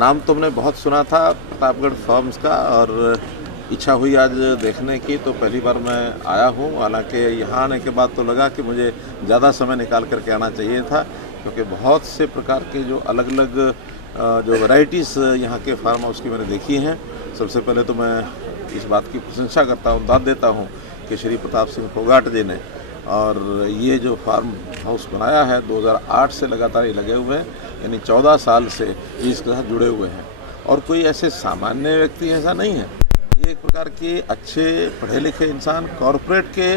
नाम तो हमने बहुत सुना था प्रतापगढ़ फार्म्स का, और इच्छा हुई आज देखने की, तो पहली बार मैं आया हूँ। हालांकि यहाँ आने के बाद तो लगा कि मुझे ज़्यादा समय निकाल करके आना चाहिए था, क्योंकि बहुत से प्रकार के जो अलग अलग जो वैरायटीज़ यहाँ के फार्म हाउस की मैंने देखी हैं। सबसे पहले तो मैं इस बात की प्रशंसा करता हूँ, दाद देता हूँ कि श्री प्रताप सिंह फोगाट जी ने और ये जो फार्म हाउस बनाया है 2008 से लगातार ये लगे हुए हैं, यानी 14 साल से इसके साथ जुड़े हुए हैं। और कोई ऐसे सामान्य व्यक्ति ऐसा नहीं है, ये एक प्रकार के अच्छे पढ़े लिखे इंसान कॉरपोरेट के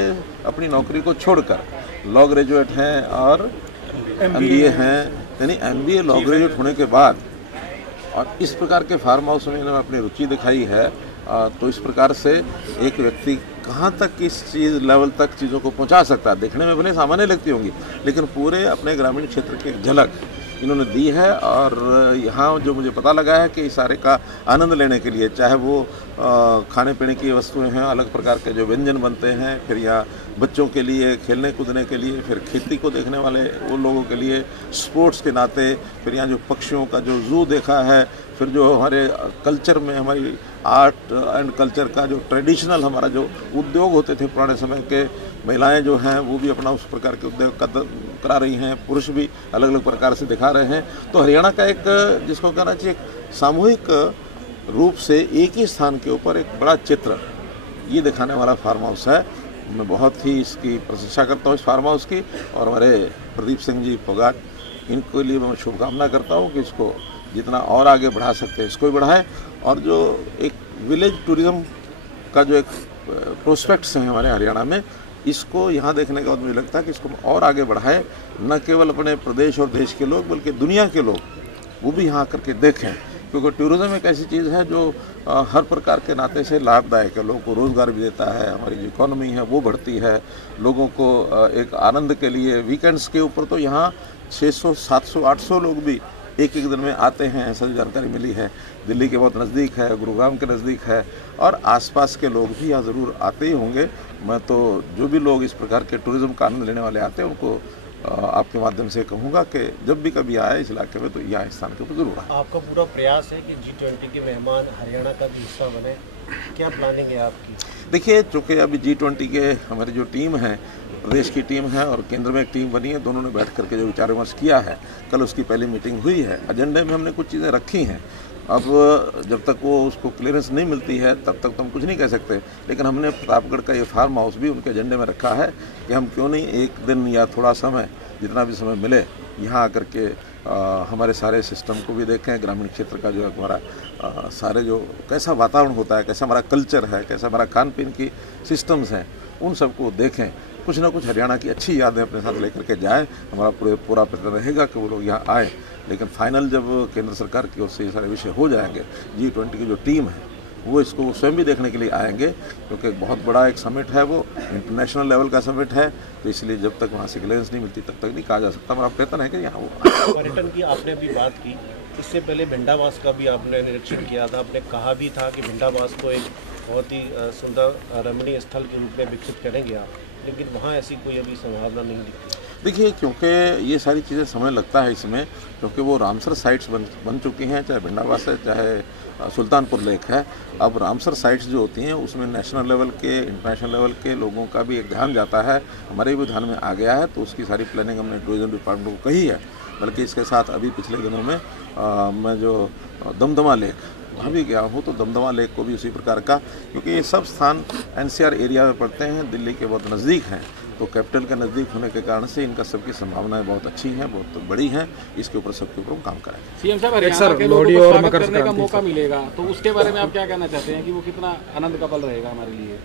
अपनी नौकरी को छोड़कर लॉ ग्रेजुएट हैं और MBA हैं, यानी MBA लॉ ग्रेजुएट होने के बाद और इस प्रकार के फार्म हाउस में इन्होंने अपनी रुचि दिखाई है। तो इस प्रकार से एक व्यक्ति कहाँ तक किस चीज़ लेवल तक चीज़ों को पहुँचा सकता है, देखने में भले सामान्य लगती होंगी, लेकिन पूरे अपने ग्रामीण क्षेत्र की एक झलक इन्होंने दी है। और यहाँ जो मुझे पता लगा है कि इस सारे का आनंद लेने के लिए, चाहे वो खाने पीने की वस्तुएं हैं, अलग प्रकार के जो व्यंजन बनते हैं, फिर यहाँ बच्चों के लिए खेलने कूदने के लिए, फिर खेती को देखने वाले वो लोगों के लिए स्पोर्ट्स के नाते, फिर यहाँ जो पक्षियों का जो जू देखा है, फिर जो हमारे कल्चर में हमारी आर्ट एंड कल्चर का जो ट्रेडिशनल हमारा जो उद्योग होते थे पुराने समय के, महिलाएं जो हैं वो भी अपना उस प्रकार के उद्योग करा रही हैं, पुरुष भी अलग अलग प्रकार से दिखा रहे हैं। तो हरियाणा का एक, जिसको कहना चाहिए, एक सामूहिक रूप से एक ही स्थान के ऊपर एक बड़ा चित्र ये दिखाने वाला फार्म हाउस है। मैं बहुत ही इसकी प्रशंसा करता हूँ इस फार्म हाउस की, और हमारे प्रदीप सिंह जी फोगाट, इनके लिए मैं शुभकामना करता हूँ कि इसको जितना और आगे बढ़ा सकते हैं इसको भी बढ़ाएं। और जो एक विलेज टूरिज्म का जो एक प्रोस्पेक्ट्स हैं हमारे हरियाणा में, इसको यहाँ देखने के बाद मुझे लगता है कि इसको और आगे बढ़ाएं, न केवल अपने प्रदेश और देश के लोग बल्कि दुनिया के लोग वो भी यहाँ आकर के देखें, क्योंकि टूरिज़्म एक ऐसी चीज़ है जो हर प्रकार के नाते से लाभदायक है। लोगों को रोज़गार भी देता है, हमारी जो इकॉनमी है वो बढ़ती है, लोगों को एक आनंद के लिए वीकेंड्स के ऊपर तो यहाँ 600, 700, 800 लोग भी एक एक दिन में आते हैं, ऐसा जो जानकारी मिली है। दिल्ली के बहुत नज़दीक है, गुरुग्राम के नज़दीक है, और आसपास के लोग भी यहाँ ज़रूर आते ही होंगे। मैं तो जो भी लोग इस प्रकार के टूरिज़्म का आनंद लेने वाले आते हैं उनको आपके माध्यम से कहूँगा कि जब भी कभी आए इस इलाके में तो यहाँ स्थान के ऊपर जरूर आए। आपका पूरा प्रयास है कि G20 के मेहमान हरियाणा का भी हिस्सा बने, क्या प्लानिंग है आपकी? देखिए, चूँकि अभी G20 के हमारी जो टीम है, प्रदेश की टीम है और केंद्र में एक टीम बनी है, दोनों ने बैठ करके जो विचार विमर्श किया है, कल उसकी पहली मीटिंग हुई है। एजेंडे में हमने कुछ चीज़ें रखी हैं, अब जब तक वो उसको क्लियरेंस नहीं मिलती है तब तक तो हम कुछ नहीं कह सकते, लेकिन हमने प्रतापगढ़ का ये फार्म हाउस भी उनके एजेंडे में रखा है कि हम क्यों नहीं एक दिन या थोड़ा समय, जितना भी समय मिले, यहाँ आकर के हमारे सारे सिस्टम को भी देखें, ग्रामीण क्षेत्र का जो हमारा सारे जो कैसा वातावरण होता है, कैसा हमारा कल्चर है, कैसा हमारा खान पीन की सिस्टम्स हैं, उन सबको देखें, कुछ ना कुछ हरियाणा की अच्छी यादें अपने साथ लेकर के जाएं। हमारा पूरा प्रयत्न रहेगा कि वो लोग यहाँ आएँ, लेकिन फाइनल जब केंद्र सरकार की ओर से ये सारे विषय हो जाएंगे, G20 की जो टीम है वो इसको स्वयं भी देखने के लिए आएंगे, क्योंकि बहुत बड़ा एक समिट है, वो इंटरनेशनल लेवल का समिट है, तो इसलिए जब तक वहाँ से क्लियरेंस नहीं मिलती तब तक नहीं कहा जा सकता। हमारा प्रयत्न है कि यहाँ वो पर्यटन की आपने भी बात की, इससे पहले भिंडावास का भी आपने निरीक्षण किया था, आपने कहा भी था कि भिंडावास को एक बहुत ही सुंदर रमणीय स्थल के रूप में विकसित करेंगे आप, लेकिन वहाँ ऐसी कोई अभी संभावना नहीं दिखती। देखिए, क्योंकि ये सारी चीज़ें समय लगता है इसमें, क्योंकि वो रामसर साइट्स बन चुकी हैं, चाहे भिंडावास है चाहे सुल्तानपुर लेक है। अब रामसर साइट्स जो होती हैं उसमें नेशनल लेवल के, इंटरनेशनल लेवल के लोगों का भी एक ध्यान जाता है, हमारे भी ध्यान में आ गया है, तो उसकी सारी प्लानिंग हमने टूरिज्म डिपार्टमेंट को कही है। बल्कि इसके साथ अभी पिछले दिनों में मैं जो दमदमा लेक वहाँ भी गया हूँ, तो दमदमा लेक को भी उसी प्रकार का, क्योंकि ये सब स्थान NCR एरिया में पड़ते हैं, दिल्ली के बहुत नज़दीक हैं, तो कैपिटल के नज़दीक होने के कारण से इनका सबकी संभावनाएं बहुत अच्छी हैं, बहुत बड़ी हैं। इसके ऊपर सबके ऊपर काम करेंगे। सीएम साहब, हरियाणा के लोगों को स्वागत करने का मौका मिलेगा, तो उसके बारे में आप क्या कहना चाहते हैं कि वो कितना आनंद का पल रहेगा हमारे लिए?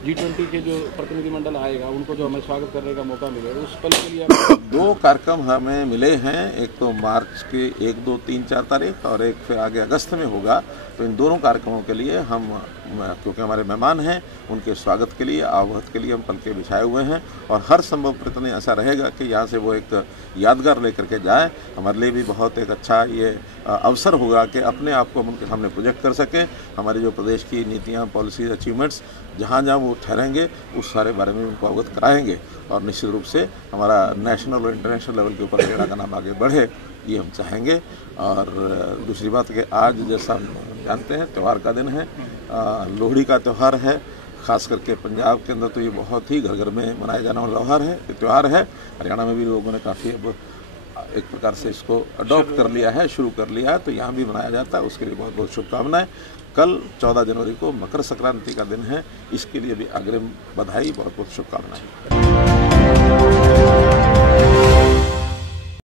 G20 के जो प्रतिनिधिमंडल आएगा उनको जो हमें स्वागत करने का मौका मिलेगा, उस पल के लिए दो कार्यक्रम हमें मिले हैं, एक तो मार्च के 1, 2, 3, 4 तारीख और एक फिर आगे अगस्त में होगा। तो इन दोनों कार्यक्रमों के लिए हम, क्योंकि हमारे मेहमान हैं, उनके स्वागत के लिए, आवहत के लिए हम पलके बिछाए हुए हैं, और हर संभव प्रयत्न ऐसा रहेगा कि यहाँ से वो एक यादगार लेकर के जाए। हमारे लिए भी बहुत एक अच्छा ये अवसर होगा कि अपने आप को हम उनके सामने प्रोजेक्ट कर सकें, हमारी जो प्रदेश की नीतियाँ, पॉलिसीज, अचीवमेंट्स, जहाँ जहाँ वो वो ठहरेंगे उस सारे बारे में उनको अवगत कराएंगे और निश्चित रूप से हमारा नेशनल और इंटरनेशनल लेवल के ऊपर हरियाणा का नाम आगे बढ़े, ये हम चाहेंगे। और दूसरी बात कि आज जैसा हम जानते हैं त्यौहार का दिन है, लोहड़ी का त्यौहार है, ख़ास करके पंजाब के अंदर तो ये बहुत ही घर घर में मनाया जाने वाला त्यौहार है। हरियाणा में भी लोगों ने काफ़ी अब एक प्रकार से इसको अडॉप्ट कर लिया है, शुरू कर लिया है, तो यहाँ भी मनाया जाता है। उसके लिए बहुत बहुत शुभकामनाएं। कल 14 जनवरी को मकर संक्रांति का दिन है, इसके लिए भी अग्रिम बधाई, बहुत बहुत शुभकामनाएं।